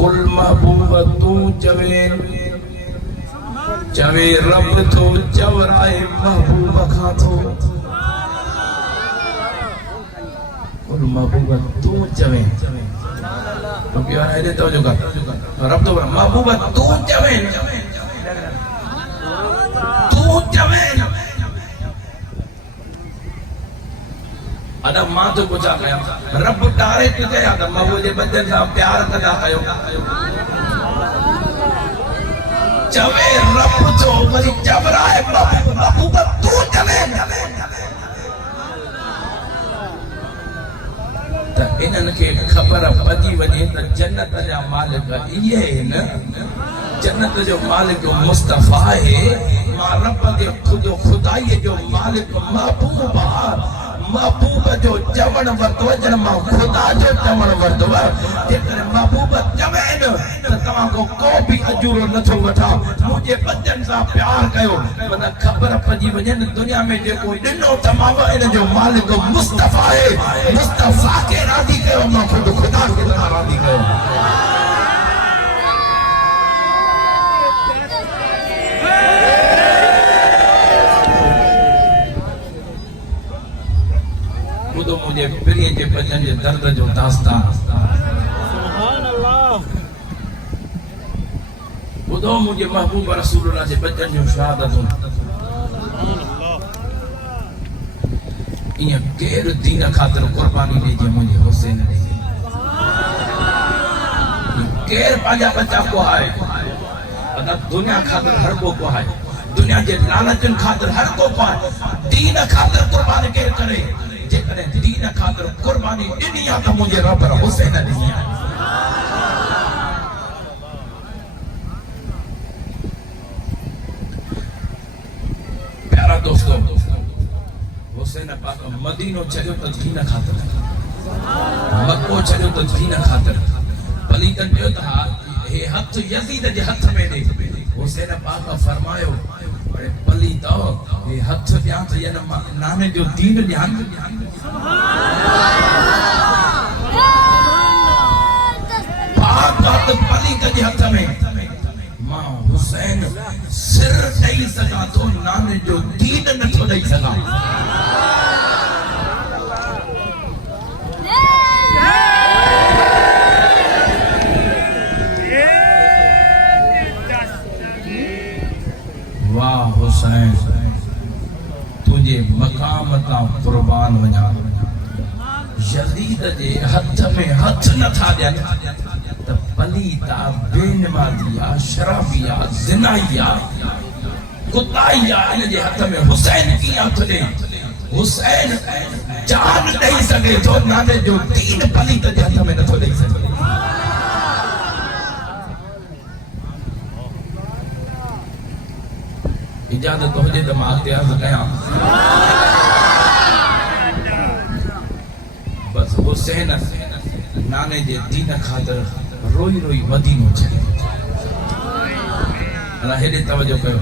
कुल महबूब तू चवे चवे रब थो चवराए महबूब खां थो कुल महबूब तू चवे तो क्या है दे तो जो का रब तो महबूब तू चवे अदा मां तो पूछा कया रब डायरेक्ट कया त मां जे बदन सां प्यार कदा कयो चवे रब जो वरी चवराए महबूब तू चवे त इनन के खबर पजी वने त जन्नत जा मालिक इहे न जन्नत जो मालिक मुस्तफा है मां रब के खुदाई जो मालिक महबूब जो चवण वरतो जन मां खुदा जो चवण वरतो जेकर महबूब चवे न त तवा को भी अजूरो नथो वठा मुझे बदन सा प्यार कयो मन खबर पजी वने दुनिया में जे को दिनो तमाम इन जो मालिक मुस्तफा है मुस्तफा के राजी कयो मां खुद खुदा के राजी कयो तो मुझे प्रिय के बचन के दर्द जो दास्तान सुभान अल्लाह बुधो मुझे महबूब रसूलुल्लाह के बचन जो शहादत इन केर दीन खातिर कुर्बानी दे जे मुझे हुसैन दे केर पाजा बच्चा को है अदा दुनिया खातिर हर को है दुनिया के लालचन खातिर हर को है दीन खातिर कुर्बानी केर करे जेकरे दीन खातिर कुर्बानी ॾिनी आहे त मुंहिंजे रब हुसैन ॾिनी आहे प्यारा दोस्तों हुसैन पाक मदीनो छॾियो त दीन खातिर मक्को छॾियो त दीन खातिर भली त ॾियो त हे हथ यज़ीद जे हथ में ॾे हुसैन पाक फरमायो पली तो ये हथ दिया तो ये नाने जो दीन ध्यान पाक बात पली का हथ में मां हुसैन सिर दई सका तो नाने जो दीन न तो दई सका वाह हुसैन तुझे मकाम ता कुर्बान वञा यज़ीद जे हथ में हथ न था ॾियन त पलीता बेनमाज़िया शराबिया ज़िनाइया कुताइया इन जे हथ में हुसैन की हथ ॾे हुसैन जान ॾेई सघे थो नाने जो दीन पलीत जे हथ में नथो ॾेई सघे इजाजत हो जे त मां अॻिते अर्ज़ कयां बस हुसैन नाने जे दीन खातिर रोई रोई मदीनो छॾियो अला हेॾे तवजो कयो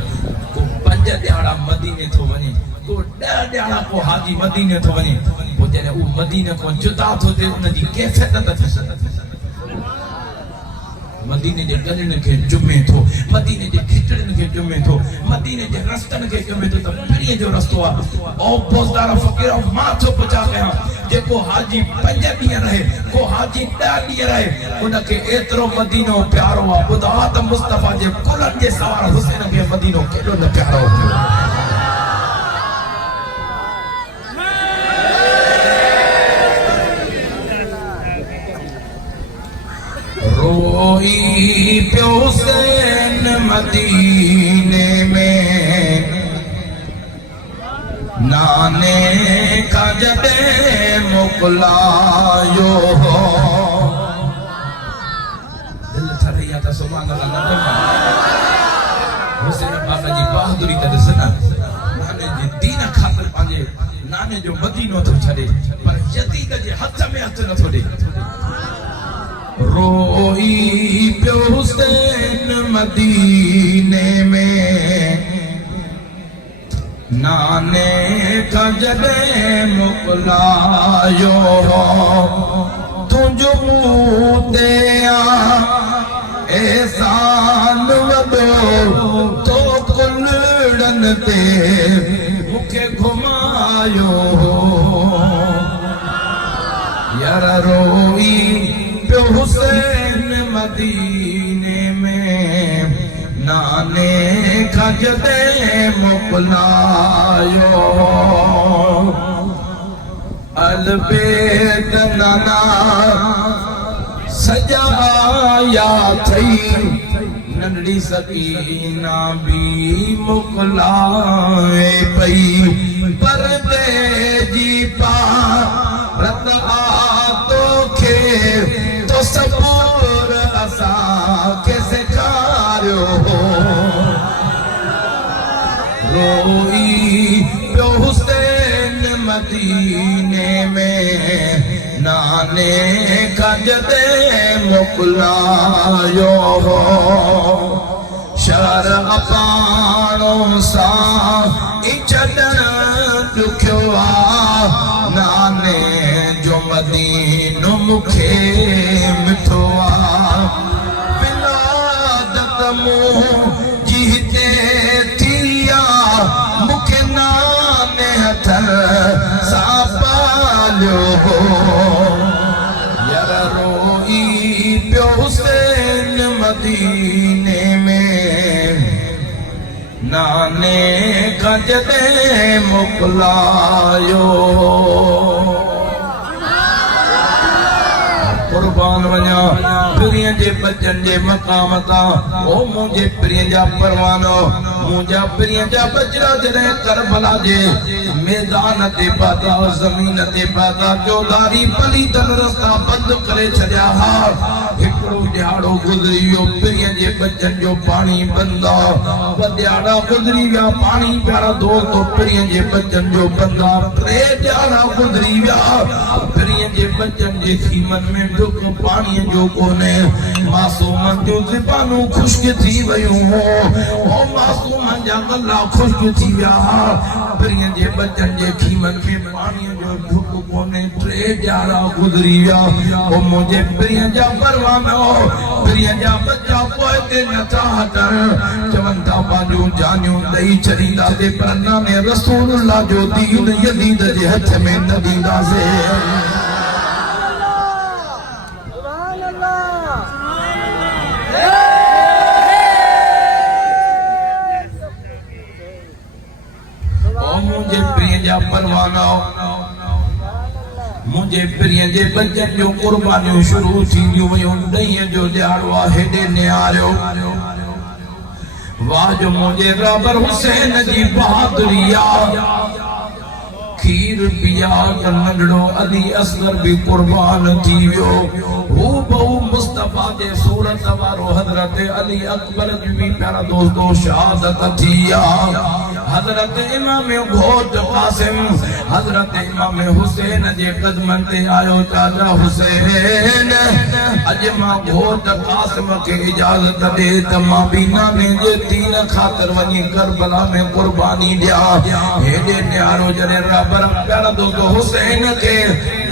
को 5 ॾियारा मदीने थो वञे को 10 ॾियारा को हाजी मदीने थो वञे पोइ जॾहिं उहो मदीने खां जुदा थो थिए उनजी कैफ़ियत न थी मदीने जे गलिन के जुमे थो मदीने जे खिचड़न के जुमे थो मदीने जे रस्तन के जुमे थो त पीढ़ीअ जो रस्तो आ ओ पोज़दार फ़कीर मां थो पुछा कयां जेको हाजी 5 ॾींहं रहे को हाजी 10 ॾींहं रहे उनखे एतिरो मदीनो प्यारो आ ॿुधा त मुस्तफा जे कुलनि जे सवार हुसैन खे मदीनो केॾो न प्यारो थियो रोई पियो हुसैन मदीने में नाने का जॾे मोकलायो दिल ठरिया त सुभान अल्लाह हुसैन बाबा जी बहादुरी त ॾिसना नाने जे दीन खातिर पंहिंजे नाने जो मदीनो थो छॾे पर यज़ीद जे हथ में हथ नथो ॾे रोई पियो हुसैन मदीने में नाने का जॾे मोकलायो तू तुंहिंजो मूं ते एहसान वॾो तो कुलड़नि ते मूंखे घुमायो यार रोई पियो हुसैन मदीने में नाने खां जॾहिं मोकिलायो अलबेद नाना सजाया थई नंढड़ी सकीना भी मोकिलाए पई परदे जी पारत तोखे तो सबूर असांखे सेखारियो रोई पियो हुसैन मदीने में नाने खां जॾहिं मोकिलायो शहर अपाणो सां छॾण ॾुखियो आहे नाने जो मदीनो मूंखे मिठो आहे विलादत मुंहिंजी हिते थी आहे मूंखे नाने हथनि सां पालियो यार रोई पियो हुसैन मदीने में नाने खां जॾहिं मोकिलायो कुर्बान वञा प्रिय जे बचन जे मक़ाम तां ओ मुंहिंजे प्रिय जा परवानो मुंहिंजा प्रिय जा बचड़ा जॾहिं करबला जे मैदान ते पाता ज़मीन ते पाता चौधारी पलीतन रस्ता बंदि करे छॾिया हा हिकिड़ो ॾियारो गुज़री वियो प्रिय जे बचन जो पाणी बंदि आहे ॿ ॾियारा गुज़री विया पाणी प्यारा दोस्त प्रिय जे बचन जो बंदि आहे टे ॾियारा गुज़री विया प्रिय जे बचन जे खीमन में ढुक पाणीअ जो कोन्हे मासूमनि जूं ज़बानूं ख़ुश्क थी वयूं ओ मासूमनि जा गला ख़ुश्क थी विया प्रिय जे बचन जे खीमन में पाणीअ जो ढुक कोन्हे टे ॾियारा गुज़री विया ओ मुंहिंजे प्रिय जा परवानो प्रिय जा बच्चा पोइ ते नथा हटनि चवनि था पंहिंजूं जानियूं ॾेई छॾींदासीं पर नाने रसूलुल्लाह जो दीन यज़ीद जे हथ में न ॾींदासीं मुंहिंजे प्रिय जा परवानो मुंहिंजे प्रिय जे बचन जो कुर्बानियूं शुरू थींदियूं वयूं ॾहीअ जो ॾियारो आहे हेॾे निहारियो वाह जो मुंहिंजे राबर हुसैन जी बहादुरी आहे खीर पिया त नंढड़ो अली असगर भी कुर्बान थी वियो हू बहु मुस्तफा जे सूरत वारो हज़रत अली अकबर भी प्यारा दोस्तो शहादत थी आहे हज़रत इमाम घोट कासिम हज़रत इमाम हुसैन जे कदमन ते आयो चाचा हुसैन अॼु मां घोट कासिम खे इजाज़त ॾे त मां बि नाने जे दीन ख़ातिर वञी करबला में कुर्बानी ॾियां हेॾे निहारो जॾहिं रबर प्यारा दोस्तो हुसैन खे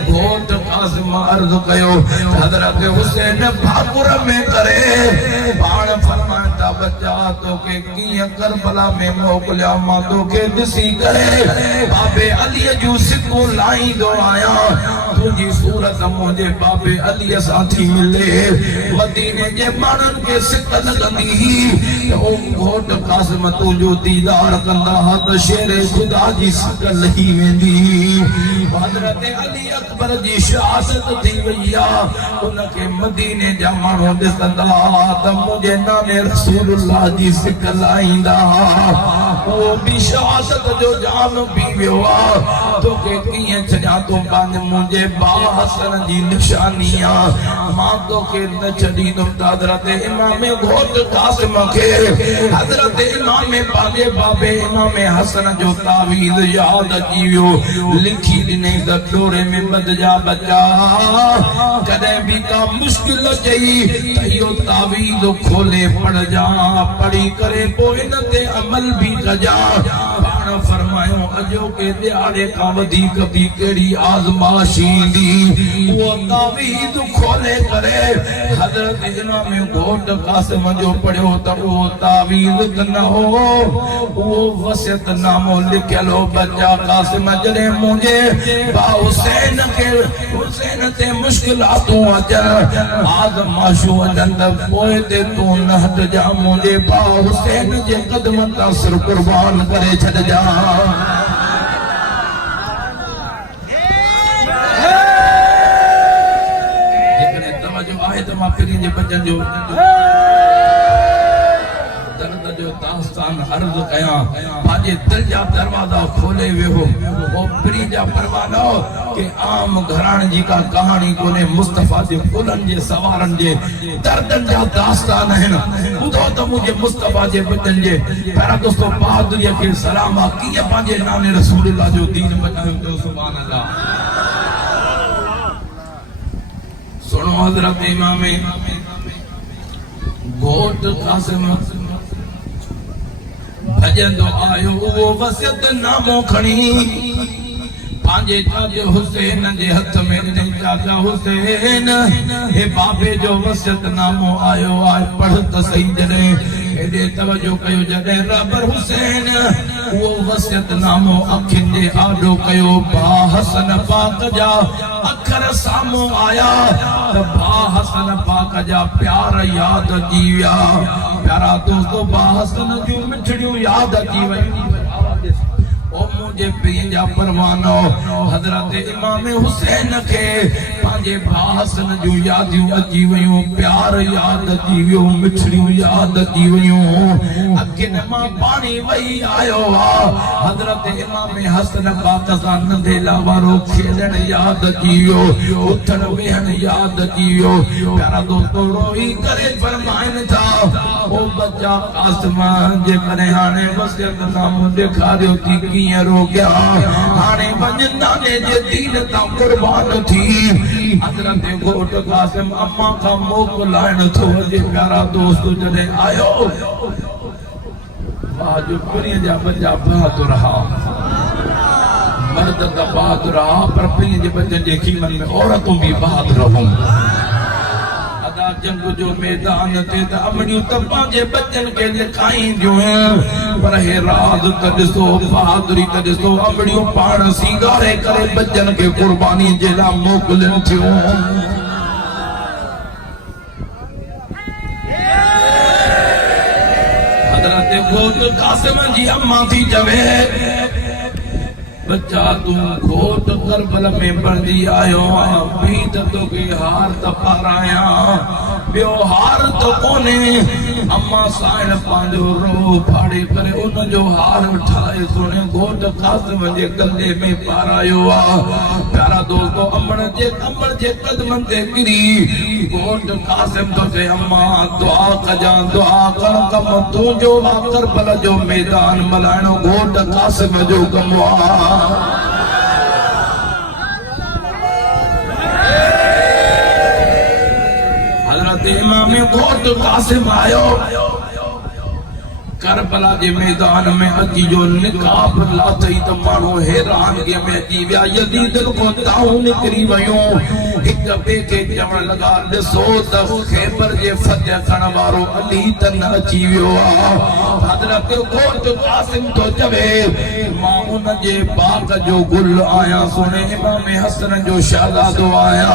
घोट कासिम अर्ज़ कयो हज़रत हुसैन भाकुर में करे पाण फरमाए था बच्चा तोखे कीअं करबला में मोकिलिया मां तोखे ॾिसी करे बाबे अलीअ जूं सिकूं लाहींदो आहियां तुंहिंजी सूरत मुंहिंजे बाबे अलीअ सां थी मिले मदीने जे माण्हुनि खे सिक लॻंदी त ओ घोट कासिम तुंहिंजो दीदार कंदा त शेर ख़ुदा जी सिक लही वेंदी हज़रत अली अकबर जी शहादत थी वई आहे उनखे मदीने जा माण्हू ॾिसंदा त मुंहिंजे नाने रसूलुल्लाह जी सिक लाहींदा उहो बि शहादत जो जाम पी वियो आहे तोखे कीअं छॾियां तूं पंहिंजे मुंहिंजे बाबा हसन जी निशानी आहे मां तोखे न छॾींदुमि त हज़रत इमाम घोट कासिम खे हज़रत इमाम पंहिंजे बाबे इमाम हसन जो तावीज़ यादि अची वियो लिखी ॾिने त डोरे में बदजा बचा कॾहिं बि का मुश्किल चई त इहो तावीज़ खोले पढ़जा पढ़ी करे पोइ इन ते अमल भी कजा पाण फरमायो अजो के दिहाड़े का वधीक भी केड़ी आज़माइश ईंदी वो तावीज़ खोले करे हज़रत इमाम घोट कासिम जो पढ़ियो त वो तावीज़ न हो वो वसियत नामो लिखियल हो बच्चा कासिम जड़े मुझे बा हुसैन के हुसैन ते मुश्किलातूं अचन आज़माइशूं अचन त पोइ ते तूं न हट जा मुझे बा हुसैन जे कदम तां सिर कुर्बान करे छॾजा माफिरी जे बचन जो दर्द जो दास्तान अर्ज कया पाजे दिल जा दरवाजा खोले वेहो ओ प्री जा परवानो के आम घराण जी का कहानी कोने मुस्तफा जे गुलन जे सवारन जे दर्दन जा दास्तान है बुधो तो मुझे मुस्तफा जे बचन जे प्यारा दोस्तों बहादुरी के सलाम आ किए पाजे नाने रसूलुल्लाह जो दीन बचायो तो सुभान अल्लाह सुनो हजरत इमाम घोट कासिम भजंदो आयो वो वसियत नामो खणी पांजे चाचे हुसैन जे हथ में ॾिनई चाचा हुसैन हे बाबे जो वसियत नामो आयो आहे पढ़ त सही जॾहिं हेॾे तवजो कयो जॾहिं रबर हुसैन वो वसियत नामो अखियुनि जे आॾो कयो बा हसन पाक जा अखर साम्हूं आया त बा हसन पाक जा प्यार याद अची विया प्यारा दोस्तो बा हसन जूं मिठड़ियूं याद अची वयूं ओ मुझे पिया परवानो हजरत इमाम हुसैन के पांजे भासन जो यादियूं अची वयूं प्यार याद अची वियो मिठड़ियूं याद अची वयूं अखियुनि मां पाणी वही आयो हजरत इमाम हसन पाक सां नंढे लावारो खेलण याद अची वियो उथण वेहण याद अची वियो प्यारा दोस्तो रोई करे फरमाइनि था ओ बच्चा कासिम जेकॾहिं हाणे वसियत नामो ॾेखारियो थी रो गया हाने नाने जे दीन ता कुर्बान थी हजरत घोट कासिम अम्मा का मोकलाइण थो जे प्यारा दोस्त जॾहिं आयो वाह जो पुरीअ जा बच्चा बहादुर हा मर्द त बहादुर हा पर पुरीअ जे बच्चनि जे खीमनि में औरतूं बि बहादुर हुयूं जंग जो मैदान ते त अमड़ियूं त पंहिंजे बच्चन के लिखाईंदियूं पर हे राज त ॾिसो बहादुरी त ॾिसो अमड़ियूं पाण सींगारे करे बच्चन के कुर्बानी जे लाइ मोकिलनि थियूं हज़रत घोट कासिम जी अम्मा थी चवे बच्चा तू घोट करबल में बंदी आयो भी तो के हार त पाराया बियो हार तो कोने अम्मा साइण पांजो रो फाड़े करे उन जो हार उठाए सुने घोट कासिम जे गले में पारायो प्यारा दोस्तो अमण जे कदमन ते गिरी घोट कासिम तो के अम्मा दुआ कजा दुआ कर कम तू जो करबल जो मैदान मलाणो घोट कासिम जो कम हजरत इमाम घोट कासिम आयो करबला जे मैदान में अची जो निकाब लाथई त माण्हू हैरानगी में अची विया यजीद को ताऊ निकरी वयूं हिक ॿिए खे चवण लॻा ॾिसो त खैबर जे फतह करण वारो अली त न अची वियो हज़रत घोट कासिम तो चवे मां उन जे बाग जो गुल आया सुने इमाम हसन जो शहजादो आया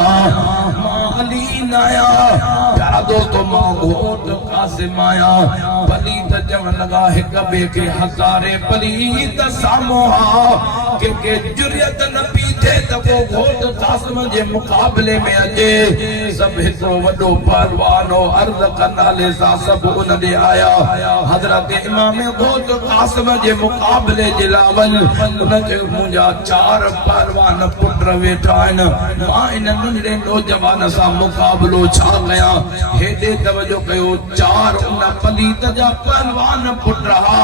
मां अली न आया प्यारा दोस्तो मां घोट कासिम आया भली त चवण लगा हिक ॿिए खे हज़ारे भली त साम्हूं के जुरियत न पीते त को घोट कासिम जे मुकाबले में अचे सब हिकिड़ो वॾो पहलवान हो अर्ज़ कंदाले सां सब उन ॾे आया हज़रत इमाम घोट कासिम जे मुकाबले जे लाइ वञ उन खे मुंहिंजा 4 पहलवान पुट वेठा आहिनि मां इन नंढड़े नौजवान सां मुकाबलो छा कयां हेॾे तवजो कयो 4 उन पलीत जा पहलवान पुट रहा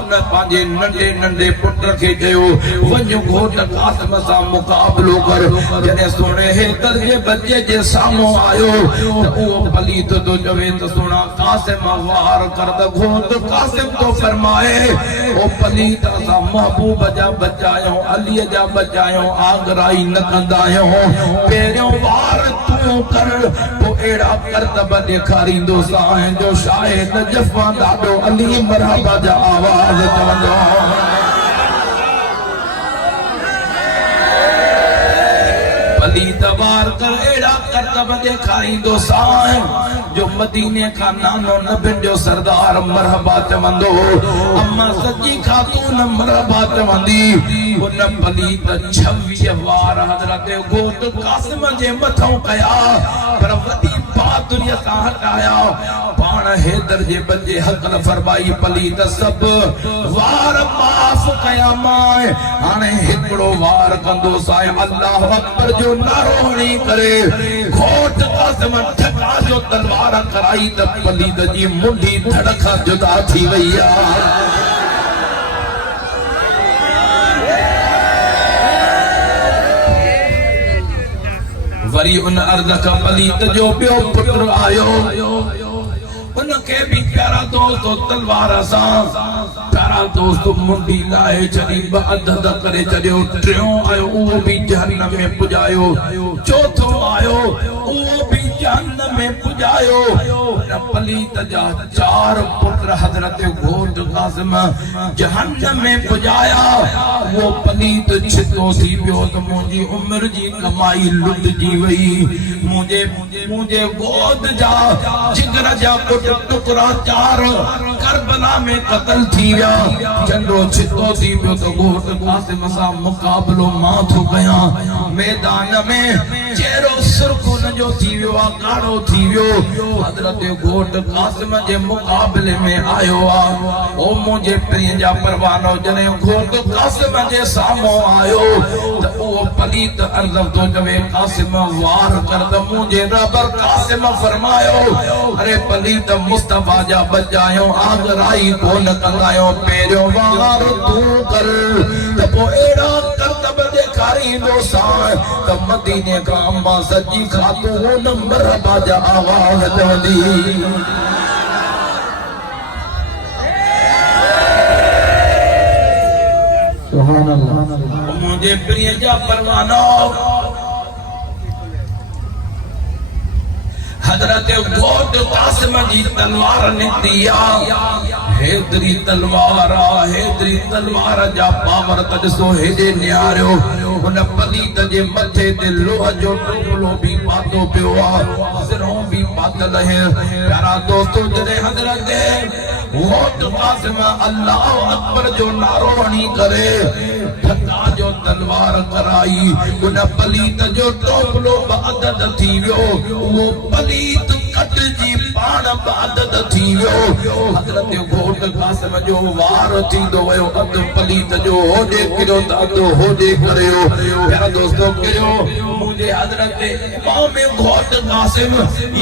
उन पंहिंजे नंढे नंढे पुट खे चयो वञ घोट कासिम सां मुकाबलो कर जने सोने हे दर्जे बच्चे जे सामो आयो तो वो पलीत तो जवे तो सुना कासिम वार कर दो तो कासिम तो फरमाए ओ पलीत सा महबूब जा बचायो अली जा बचायो आगराई न कंदायो पेरियों वार तू कर तो एड़ा कर तब ॾेखारींदो साए जो शायद जफ़ा ॾाढो अली मरहबा जा आवाज़ चवंदो पली तबार कर एड़ा कर तब ॾेखारींदो साए जो मदीने का नानो नबिन जो सरदार मरहबा चवंदो अम्मा सच्ची खातून मरहबा चवंदी उन पली त 26 वार हज़रत घोट कासिम जे मथों कया पर वॾी बहादुरीअ सां हटाया पाण हैदर जे बच्चे हक न फरमाई पली त सब वार माफ़ कया माए हाणे हिकड़ो वार कंदो साए अल्लाह अकबर जो नारो हणी करे घोट कासिम ठका जो तलवार कराई त पली त जी मुंडी धड़क जुदा थी वई आ वरी उन अर्द का पलीत जो पियो पुत्र आयो उनके भी प्यारा दोस्त तलवार सां प्यारा दोस्त मुंडी लाए छड़ी अदद करे चढ़ियो टियों आयो वो भी जहन्नम में पुजायो चौथो आयो वो भी जहन्नम में पुजायो न पलीत जा 4 पुत्र हजरत घोट कासिम जहन्नम में पुजाया वो पलीत छितो थी पियो तो मुंहिंजी उम्र जी कमाई लुट जी वई मुझे गोद जा जिगर जा टुकड़ा 4 करबला में कत्ल थी विया झंडो छितो थी पियो तो घोट कासिम सां मुकाबलो मां थो कया मैदान में चेहरो सुर्खो न जो थी वियो आ काड़ो थी वियो हजरत घोट कासिम जे मुकाबले में आयो आ ओ मुझे प्रिय जा परवानो जने घोट कासिम जे सामो आयो तो ओ पलीत अर्ज़ तो जवे कासिम वार कर द मुझे रबर कासिम फरमायो अरे पलीत मुस्तफा जा बचायो आगराई कोन कंदायो पेरियो वार तू कर त पो एड़ा करतब ॾेखारींदो साए त मदीने का अम्मा सच्ची खातून मरहबा जा आवाज़ चवंदी सुभान अल्लाह मुझे प्रिय जा परवानो हजरत घोट कासिम जी तलवार निकती आ हेदरी तलवार जा पावर तजसो हेदे न्यारो उन पलीत जे मथे ते लोह जो टुकड़ो भी पातो पियो आ सिरों भी पातल है प्यारा दोस्तों जने हजरत घोट कासिम अल्लाह अकबर जो नारो हणी करे ठका जो तलवार कराई उन पलीत जो टोपलो बअदद थी वियो वो पलीत कट जी पाण बअदद थी वियो हजरत घोट कासिम जो वार थींदो वियो अद पलीत जो होॾे किरियो त अद होॾे करियो प्यारा दोस्तों किरियो मुझे हजरत इमाम घोट कासिम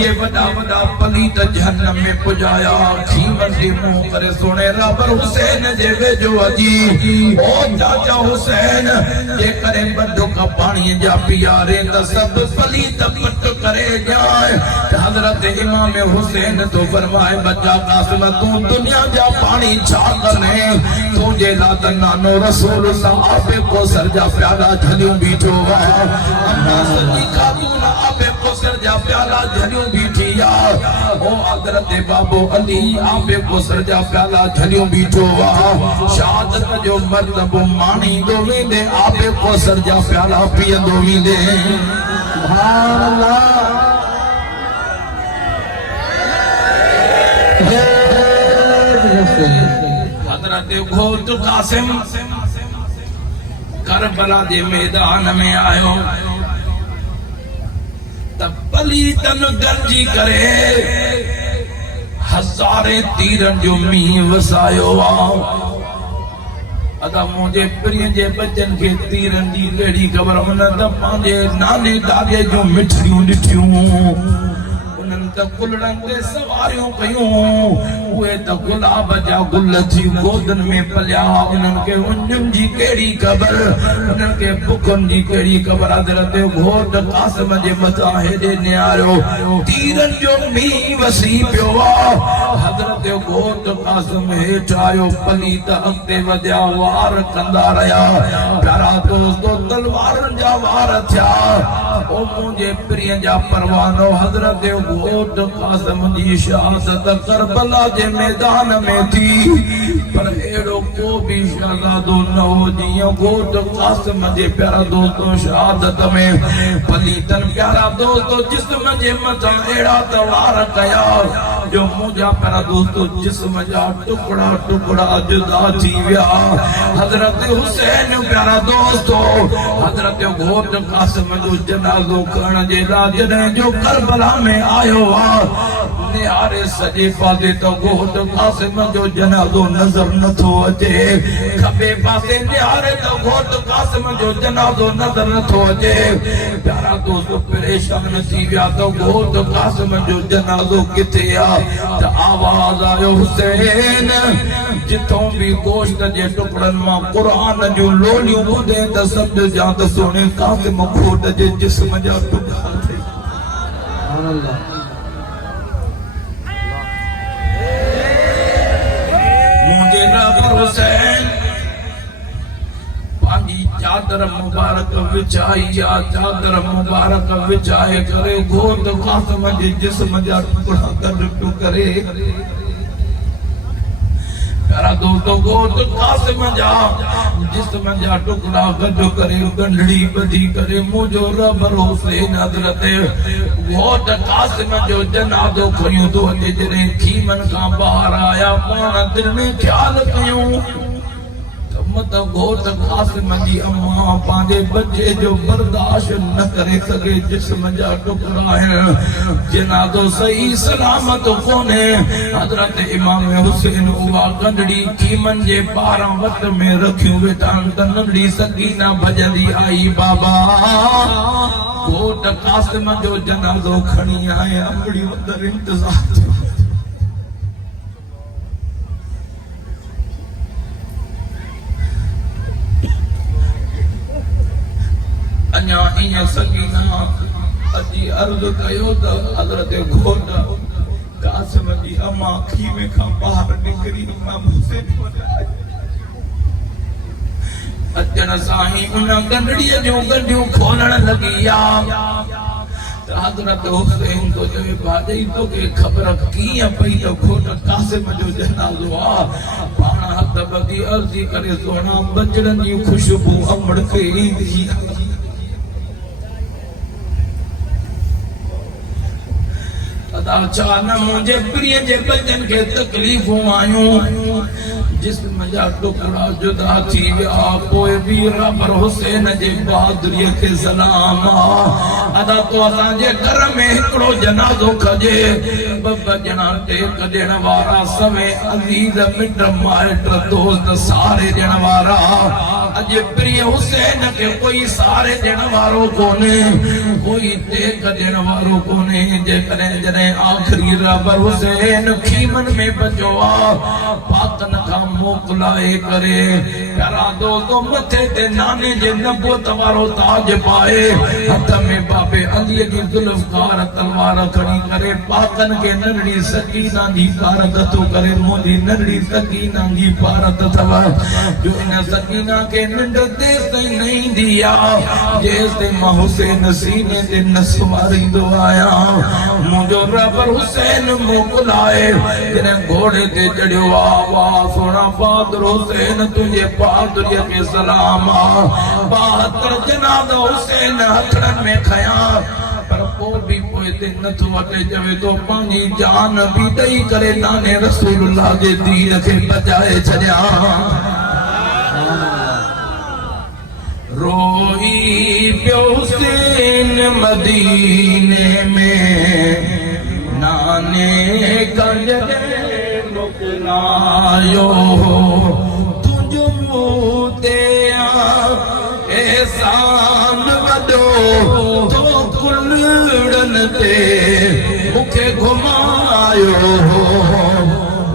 ये वॾा वॾा पलीत जहन्नम में पुजाया खीमन जे मुंह करे सोने रबर हुसैन जे वेझो अची ओ चाचा हुसैन जे करे बंदो का पानी जा पियारे त सब पलीत पट करे जाए हजरत इमाम हुसैन तो फरमाए बच्चा कासिम तू दुनिया जा पानी छा कने तुझे लात नानो रसूलुल्लाह आपे को सरजा प्याला झलियों बीठो वा अम्मा सच्ची खातून आपे को सरजा प्याला झलियों बीठी आ ओ हजरत बाबू अली आपे को सरजा प्याला झलियों बीठो वा शहादत जो मर्तबो मानी दो वेंदे आपे को सरजा प्याला पियंदो वेंदे सुभान अल्लाह हजरत घोट कासिम करबला जे मैदान में आयो तब पलीतन गरजी करे हजारे तीरन जो मींह वसायो आ अदा मुझे प्रिय जे बच्चन के तीरन जी लेडी खबर उन त पांजे नाने दादे जो मिठड़ियों ॾिठियूं उन्हनि त गुलड़न ते सवारियूं कयूं उहे त गुलाब जा गुल थी गोदन में पलिया उन्हनि खे उन्हनि जी कहिड़ी ख़बर उन्हनि खे बुखनि जी कहिड़ी ख़बर हज़रत घोट कासिम जे मथां हेॾे निहारियो तीरनि जो मींहुं वसी पियो आहे हज़रत घोट कासिम हेठि आयो पली त अॻिते वधिया वार कंदा रहिया प्यारा दोस्तो तलवारनि जा वार थिया ओ मुंहिंजे प्रिय जा परवानो हज़रत घोट कासिम जी शहादत करबला जे मैदान में थी पर एड़ो को भी शहजादो न हो जियो घोट कासिम जे प्यारा दोस्तों शहादत में पलीतन प्यारा दोस्तों जिस्म जे मथां एड़ा तवार कया जो मुंहिंजा प्यारा दोस्तों जिस्म जा टुकड़ा टुकड़ा जुदा थी विया हज़रत हुसैन प्यारा दोस्तों हज़रत घोट कासिम जो जनाज़ो करण जे लाइ जॾहिं जो करबला में आयो निहारे सॼे पासे तो घोट कासिम जो जनाज़ो नज़र नथो अचे खबे पासे निहारे तो घोट कासिम जो जनाज़ो नज़र नथो अचे प्यारा दोस्त परेशान थी विया तो घोट कासिम जो जनाज़ो किथे आहे त आवाज़ आयो हुसैन जिथों भी गोश्त जे टुकड़नि मां क़ुरान जूं लोलियूं ॿुधे त सम्झ जा त सोने कासिम घोट जे जिस्म जा टुकड़ा हुसैन पांजी चादर मुबारक विछाई या चादर मुबारक विछाए करे घोट कासिम जे जिस्म जा टुकड़ा गॾु करे प्यारा दोस्तों घोट कासिम जा जिस्म जा टुकड़ा गॾु करे गंढड़ी ॿधी करे मुंहिंजो रबर हुसैन हज़रत घोट कासिम जो जनाज़ो खयूं तो अॼु जॾहिं खीमन खां ॿाहिरि आया पाण दिलि में ख़्यालु कयूं मत घोट कासिम जी अम्मा पंहिंजे बच्चे जो बर्दाश्त न करे सके जिस्म जा टुकड़ा आहिनि जनाज़ो सही सलामत कोन्हे हज़रत इमाम हुसैन उहा गंढड़ी कीमन जे पारां वट में रखियूं वेठा त नंढड़ी सकीना भॼंदी आई बाबा घोट कासिम जो जनाज़ो खणी आए अंबड़ी वदर इंतज़ार अञा ईअं सकीना अची अर्ज़ कयो त हज़रत घोट कासिम जी अम्मा खीमे खां ॿाहिरि निकिरी इमाम हुसैन अचण सां ई उन गंढड़ीअ जूं गंढियूं खोलण लॻी त हज़रत हुसैन तो चवे भाॼई तोखे ख़बर कीअं पई त घोट कासिम जो जनाज़ो आहे पाण हथ ॿधी अर्ज़ी करे सोना बचड़नि जी ख़ुशबू अमड़ खे ईंदी अदा न मुंहिंजे प्रिय जे बचन खे तकलीफ़ूं आयूं जिस्म जा टुकड़ा जुदा थी विया पोइ बि रबर हुसैन जे बहादुरीअ खे सलाम अदा तो असांजे घर में हिकिड़ो जनाज़ो खजे ॿ ॼणा टेक ॾियण वारा सवे अज़ीज़ मिट माइट दोस्त सारे ॾियण वारा अॼु प्रिय हुसैन खे कोई सारे ॾियण वारो कोन्हे कोई टेक ॾियण वारो कोन्हे जेकॾहिं जॾहिं आख़िरी रबर हुसैन खीमन में बचो आहे पाकन खां मोकिलाए करे प्यारा दोस्तो मथे ते नाने जे नबूत वारो ताज पाए हथ में बाबे अलीअ जी ज़ुल्फ़कार तलवार खणी करे पाकन खे नंढड़ी सकीना जी पारत थो करे मुंहिंजी नंढड़ी सकीना जी पारत अथव जो इन सकीना खे निंड तेसि ताईं न ईंदी आहे जेसि ताईं मां हुसैन सीने ते न सुम्हारींदो आहियां मुंहिंजो रबर हुसैन मोकिलाए जॾहिं घोड़े ते चढ़ियो आहे वाह सोना बहादुर हुसैन तुंहिंजे बहादुरीअ खे सलाम आहे 72 जनाज़ा हुसैन हथड़नि में खयां पर पोइ बि पोइ ते नथो अटे चवे तो पंहिंजी जान बि ॾेई करे नाने रसूलुल्लाह जे दीन खे बचाए छॾिया रोई पियो हुसैन मदीने में नाने कंज मोकिलायो तुंहिंजो मूं ते एहसान वॾो तो कुलड़न ते मुखे घुमायो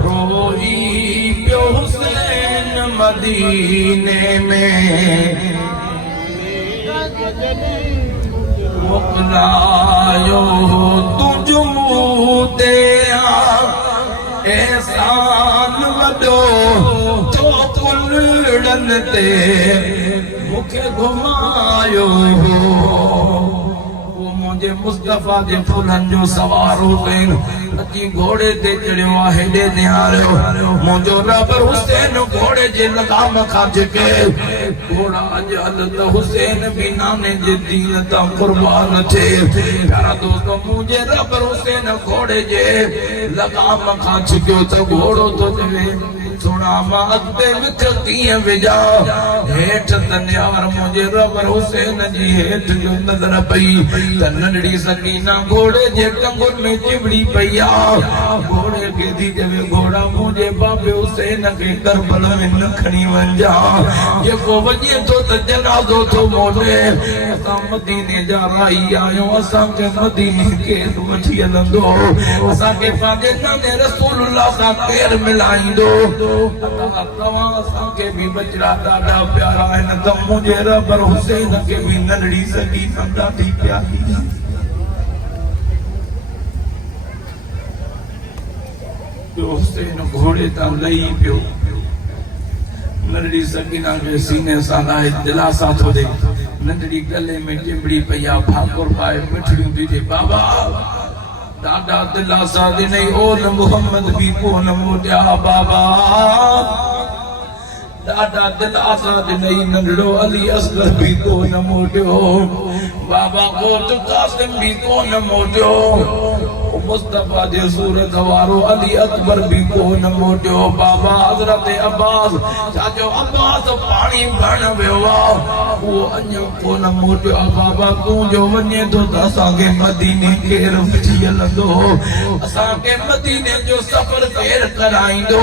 रोई पियो हुसैन मदीने में मोकलायो तुझ मुँह ते एहसान वॾो तो कुलड़न ते मुखे घुमायो मुझे मुस्तफा जे फुलन जो सवार हुसैन अची घोड़े ते चढ़ियो आहे हेॾे निहारियो मुंहिंजो रब हुसैन घोड़े जे लगाम खां झके घोड़ा अॼु हलंदा हुसैन बि नाने जे दीन तां कुर्बान थिए प्यारा दोस्तो मुंहिंजे रब हुसैन घोड़े जे लगाम खां झकियो त घोड़ो तो चवे सोना मां अॻिते विच कीअं विझा हेठि त निहार मुंहिंजे रब हुसैन जी हेठि जो नज़र पई त नंढड़ी सकीना घोड़े जे टंगुनि में चिवड़ी पई आहे घोड़े खे थी चवे घोड़ा मुंहिंजे बाबे हुसैन खे करबला में न खणी वञा जेको वञे थो त जनाज़ो थो मोटे असां मदीने जा राही आहियूं असांखे मदीने केरु वठी हलंदो असांखे पंहिंजे नाने रसूलुल्लाह सां केरु मिलाईंदो तव्हां असांखे बि बचड़ा ॾाढा प्यारा आहिनि त मुंहिंजे रब हुसैन खे बि नंढड़ी सकीना ॾाढी प्यारी हुसैन घोड़े तां लही पियो नंढड़ी सकीना खे सीने सां लाहे दिलासा थो ॾे नंढड़ी गले में चिंबड़ी पई आहे भाकुर पाए मिठड़ियूं थी ॾे बाबा दादा दिलासा ॾिनई ओ न मोहम्मद बि को न मोटिया बाबा दादा दिलासा ॾिनई नंढड़ो अली असगर बि को न मोटियो बाबा घोट कासिम बि को न मोटियो मुस्तफा जे सूरत वारो अली अकबर बि को न मोटियो बाबा हज़रत अब्बास चाचो अब्बास पाणी भरण वियो आहे उहो अञा को न मोटियो बाबा तूं जो वञे थो त असांखे मदीने केरु वठी हलंदो असांखे मदीने जो सफ़र केरु कराईंदो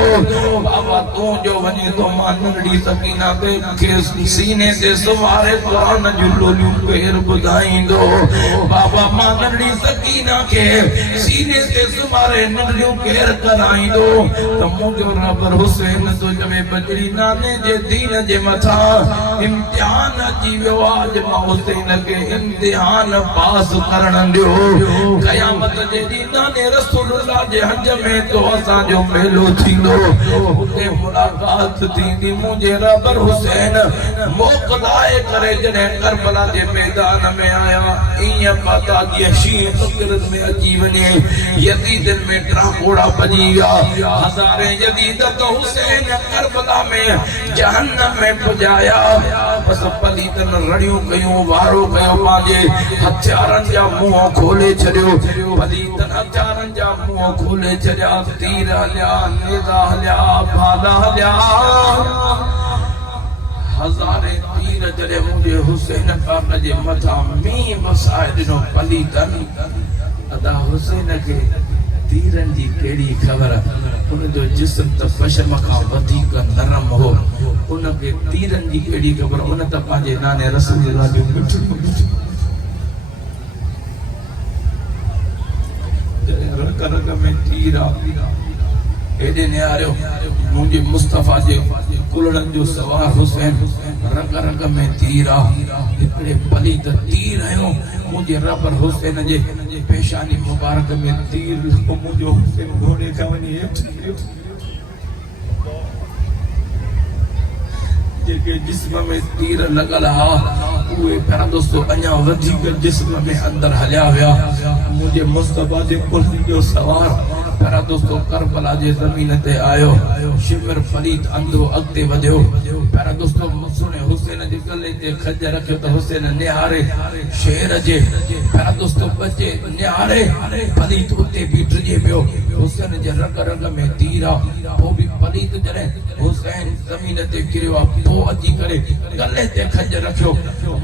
बाबा तूं जो वञे थो मां नंढड़ी सकीना ते खे सीने ते सुवारे क़ुरान जूं लोलियूं केरु ॿुधाईंदो बाबा मां नंढड़ी सकीना खे सीने ते सुमारे नंढड़ियूं केरु कराईंदो त मुंहिंजो रब हुसैन तो चवे बचड़ी नाने जे दीन जे मथां इम्तिहान अची वियो आहे मां हुसैन खे इम्तिहान पास करण ॾियो क़यामत जे ॾींहुं नाने रसूलुल्लाह जे हज में तो असांजो मेलो थींदो उते मुलाक़ात थींदी मुंहिंजे रब हुसैन मोकलाए करे जॾहिं करबला जे मैदान में आया ईअं पाता जीअं शींहं फ़क़ीरनि में अची वञे यजीदन में ट्राकोड़ा बजी गया हज़ारे यजीद तो हुसैन करबला में जहन्नम में पुजाया बस पलीतन रड़ियों कयूं वारो कयो पांजे हथियारन जा मुंह खोले छड़ियो पलीतन हथियारन जा मुंह खोले छड़िया तीर हलिया नेज़ा हलिया भाला हलिया हज़ारे तीर जड़े मुझे हुसैन पाक जे मथा मी वसाए ॾिनो पलीतन अदा हुसैन के तीरन जी केड़ी खबर उन जो जिस्म त पशम खां वधीक नरम हो उन के तीरन जी केड़ी खबर उन त पांजे नाने रसूलुल्लाह जो मिठड़ियूं रग रग में तीरा एडे निहारियो मुंहिंजे मुस्तफा जे कुलड़न जो सवार हुसैन रग रग में तीरा हिकड़े पलीत तीर आयो मुंहिंजे रब हुसैन जे पेशानी मुबारक में तीर मुंहिंजो हुसैन घोड़े खां वञी हेठि जेके जिस्म में तीर लगल हा उहे प्यारा दोस्तो अञा वधीक जिस्म में अंदर हलिया विया मुंहिंजे मुस्तफा जे कुलड़न जो सवार प्यारा दोस्तो करबला जे ज़मीन ते आयो शिमर फरीद अंधो अॻिते वधियो प्यारा दोस्तो सुने हुसैन जे गले ते खज रखियो त हुसैन निहारे शेर जे प्यारा दोस्तो बचे निहारे फरीद उते बीठजे पियो हुसैन जे रग रग में तीर आहे पोइ बि फरीद जॾहिं हुसैन ज़मीन ते किरियो पोइ अची करे गले ते खज रखियो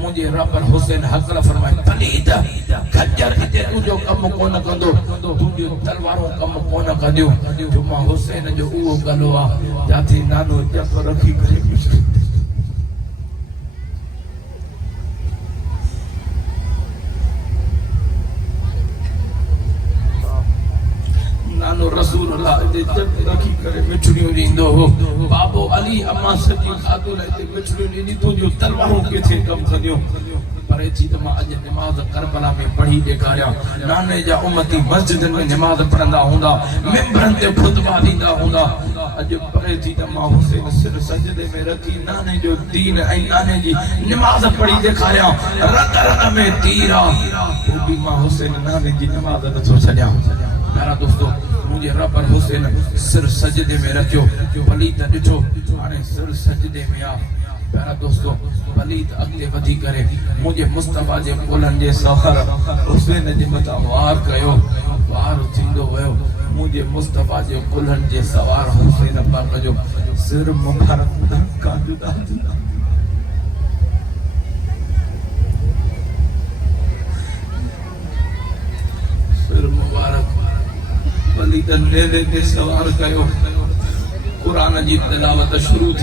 मुंहिंजे रब हुसैन हक़ल फरमाए फरीद खजर हिते तुंहिंजो कमु कोन कंदो तुंहिंजूं तलवारूं कमु कोन कंदियूं जो मां हुसैन जो उहो गलो आहे जाते नानो जप रखी करे खुदा दे जब रखी करे मिठड़ियों ॾींदो हो बाबो अली अम्मा सजी खाधो लाइ मिठड़ियों ॾींदी तुंहिंजो तलवारूं किथे कम कंदियूं पर थी त मां अॼु निमाज़ करबला में पढ़ी ॾेखारियां नाने जा उम्मती मस्जिदनि में निमाज़ पढ़ंदा हूंदा मिंबरनि ते खुतबा ॾींदा हूंदा अॼु परे थी त मां हुसैन सिर सजदे में रखी नाने जो दीन ऐं नाने जी निमाज़ पढ़ी ॾेखारियां रत रत में तीर आहे पोइ बि मां हुसैन नाने जी निमाज़ नथो छॾियां प्यारा दोस्तो मुंहिंजे रब हुसैन सिर सजदे में रखियो पलीत ॾिठो हाणे सिर सजदे में आहे प्यारा दोस्तो पलीत अॻिते वधी करे मुंहिंजे मुस्तफ़ा जे कुलनि जे सवार हुसैन जे मथां वार कयो वार थींदो वियो मुझे मुस्तफा जे कुल्हन जे सवार हुसैन पाक जो सिर मुबारक का जुदा जुदा सिर मुबारक पलीत नेज़े ते सवार कयो कुरान जी तिलावत शुरू थी